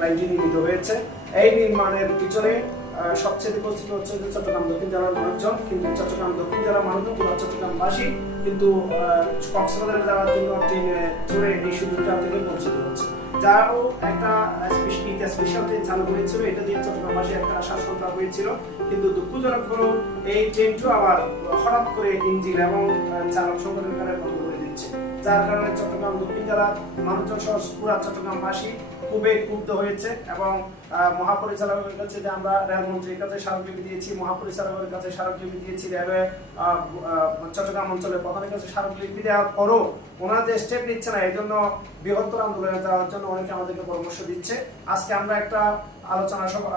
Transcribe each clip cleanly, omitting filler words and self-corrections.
লাইনটি নির্মিত হয়েছে। এই নির্মাণের পিছনে সবচেয়ে উপস্থিত হচ্ছে যে চট্টগ্রাম দক্ষিণ জেলার মানুষজন, কিন্তু চট্টগ্রাম দক্ষিণ জেলার মানুষজন পুরো চট্টগ্রামবাসী কিন্তু কক্সবাজারে যাওয়ার জন্য ট্রেনে চড়ে এই সুযোগটা থেকে বঞ্চিত হচ্ছে। যারও একটা স্পেশাল ট্রেন চালু হয়েছিল, এটা দিয়ে চট্টগ্রামবাসী একটা আশঙ্কা হয়েছিল, কিন্তু দুঃখজনক হলো এই ট্রেনটি আবার হঠাৎ করে ইঞ্জিন এবং চালক সংকটের কারণে বন্ধ করে দিচ্ছে, যার কারণে চট্টগ্রাম দক্ষিণ জেলার মানুষজন সহ পুরা চট্টগ্রামবাসী খুবই ক্ষুব্ধ হয়েছে এবং মহাপরিচালকের কাছে যে আমরা রেলমন্ত্রীর কাছে স্মারকলিপি দিয়েছি, মহাপরিচালকের কাছে স্মারকলিপি দিয়েছি, রেলওয়ে চট্টগ্রাম অঞ্চলের প্রধানের কাছে স্মারকলিপি দেওয়ার পরও ওনারা যে স্টেপ নিচ্ছে না, এই জন্য বৃহত্তর আন্দোলনে যাওয়ার জন্য অনেকে আমাদেরকে পরামর্শ দিচ্ছে। আজকে আমরা একটা আলোচনা সভা,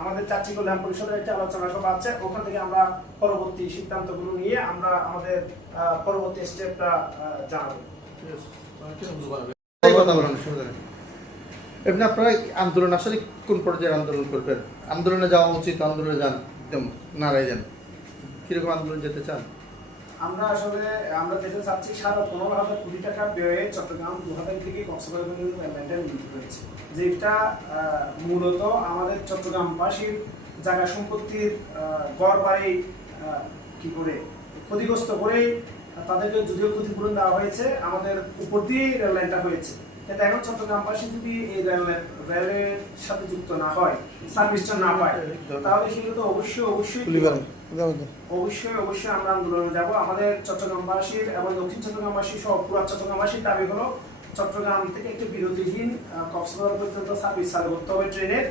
আমাদের চাচিকো ল্যাম্প পরিষদের একটা আলোচনা সভা আছে, ওখান থেকে আমরা পরবর্তী সিদ্ধান্তগুলো নিয়ে আমরা আমাদের পরবর্তী স্টেপটা জানাবো। এমনি আপনারা আন্দোলন আসলে কোন পর্যায়ে আন্দোলন করবেন? আন্দোলনে যাওয়া উচিত, আন্দোলনে যান, একদম নারায় যান, কিরকম আন্দোলন যেতে চান? আমরা আসলে আমরা যেতে চাচ্ছি 15,000 কোটি টাকা ব্যয়ে চট্টগ্রাম গুহাবাড়ি থেকে কক্সবাজার পর্যন্ত রেললাইনটা নির্মিত হয়েছে, যেটা মূলত আমাদের চট্টগ্রামবাসীর জায়গা সম্পত্তির গড় বাড়ি কি করে ক্ষতিগ্রস্ত করে তাদেরকে যদিও ক্ষতিপূরণ দেওয়া হয়েছে, আমাদের উপর দিয়েই রেললাইনটা হয়েছে। কিন্তু এখন চট্টগ্রামবাসী যদি এই রেলের সাথে যুক্ত না হয়, সার্ভিসটা না পায়, তাহলে সেগুলো তো অবশ্যই আমরা আন্দোলনে যাব। আমাদের চট্টগ্রামবাসীর এবং দক্ষিণ চট্টগ্রামবাসী সহ পুরো চট্টগ্রামবাসীর দাবি হলো চট্টগ্রাম থেকে একটি বিরতিহীন কক্সবাজার পর্যন্ত সার্ভিস চালু করতে হবে ট্রেনের।